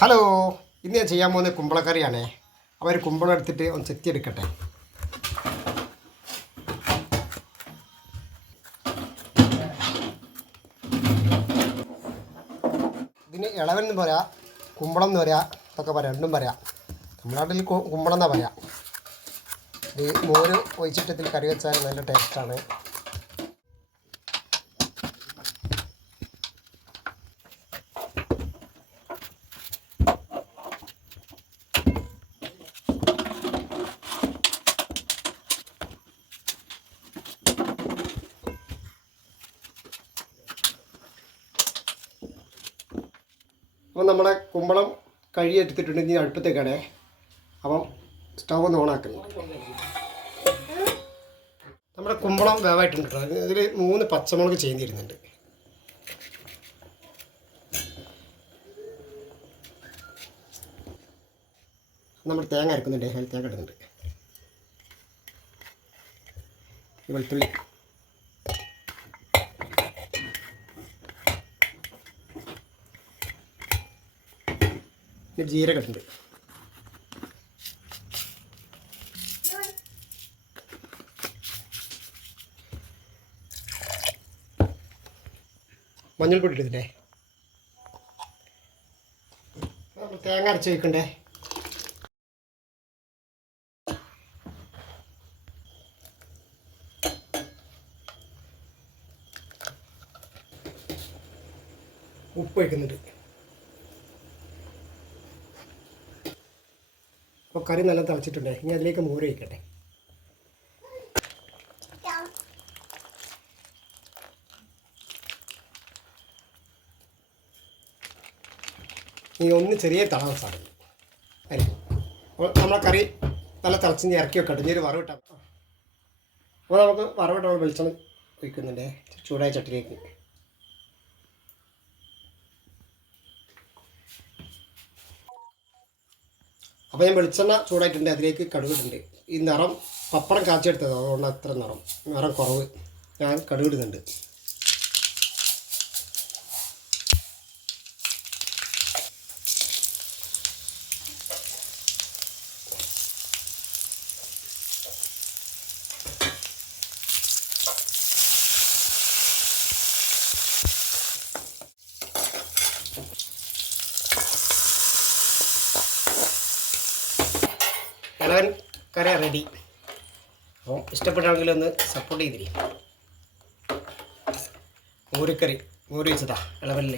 Hello ഇന്ന് ഞാൻ ചെയ്യാൻ പോകുന്നത് കുമ്പളക്കറിയാണേ. അവർ കുമ്പളം എടുത്തിട്ട് ഒന്ന് ചെത്തി എടുക്കട്ടെ. ഇതിന് ഇളവൻ എന്ന് പറയാം കുമ്പളം എന്ന് പറയാം ഇതൊക്കെ പറയാം രണ്ടും പറയാം. നമ്മുടെ കുമ്പളം എന്നാ പറയാം? ഈ മോര് ഒഴിച്ചിട്ട് ഇതിൽ കറി വെച്ചാൽ നല്ല ടേസ്റ്റാണ് അപ്പോൾ നമ്മുടെ കുമ്പളം കഴുകി എടുത്തിട്ടുണ്ട് ഇനി അടുപ്പത്തേക്കാണേ. അപ്പം സ്റ്റവ് ഒന്ന് ഓണാക്കുന്നു. നമ്മുടെ കുമ്പളം വേവായിട്ടുണ്ട് കേട്ടോ. മൂന്ന് പച്ചമുളക് ചെയ്തിരുന്നുണ്ട് നമ്മൾ തേങ്ങ അരക്കുന്നുണ്ട്. തേങ്ങ ഇടുന്നുണ്ട്. വെളുത്തുള്ളി. പിന്നെ ജീരകമുണ്ട് മഞ്ഞൾപ്പൊടി ഇട്ടില്ലേ തേങ്ങ അരച്ച് വയ്ക്കണ്ടേ ഉപ്പ് വയ്ക്കുന്നുണ്ട് അപ്പോൾ കറി നല്ല തിളച്ചിട്ടുണ്ട്. ഇനി അതിലേക്ക് മോര് വയ്ക്കട്ടെ ഇനി ഒന്ന് ചെറിയ തളാൻ സാധിക്കും അപ്പോൾ നമ്മളെ കറി നല്ല തിളച്ച് ഇറക്കി വെക്കട്ടെ ഇനി ഒരു വറവിട്ടാൽ അപ്പോൾ നമുക്ക് വറവിട്ട വെളിച്ചെണ്ണ വയ്ക്കുന്നുണ്ടേ ചൂടായ ചട്ടിലേക്ക്. അപ്പോൾ ഞാൻ വെളിച്ചെണ്ണ ചൂടായിട്ടുണ്ട് അതിലേക്ക് കടുകിട്ടുണ്ട്. ഈ നിറം പപ്പടം കാച്ചെടുത്തത് അതുകൊണ്ട് അത്ര നിറം. നിറം കുറവ്. ഞാൻ കടുകിടുന്നുണ്ട്. ഇളവൻ കറി റെഡി അപ്പം ഇഷ്ടപ്പെട്ടാണെങ്കിൽ ഒന്ന് സപ്പോർട്ട് ചെയ്തിരിക്കും. മോരുക്കറി മോര് വെച്ചതാ ഇളവനിൽ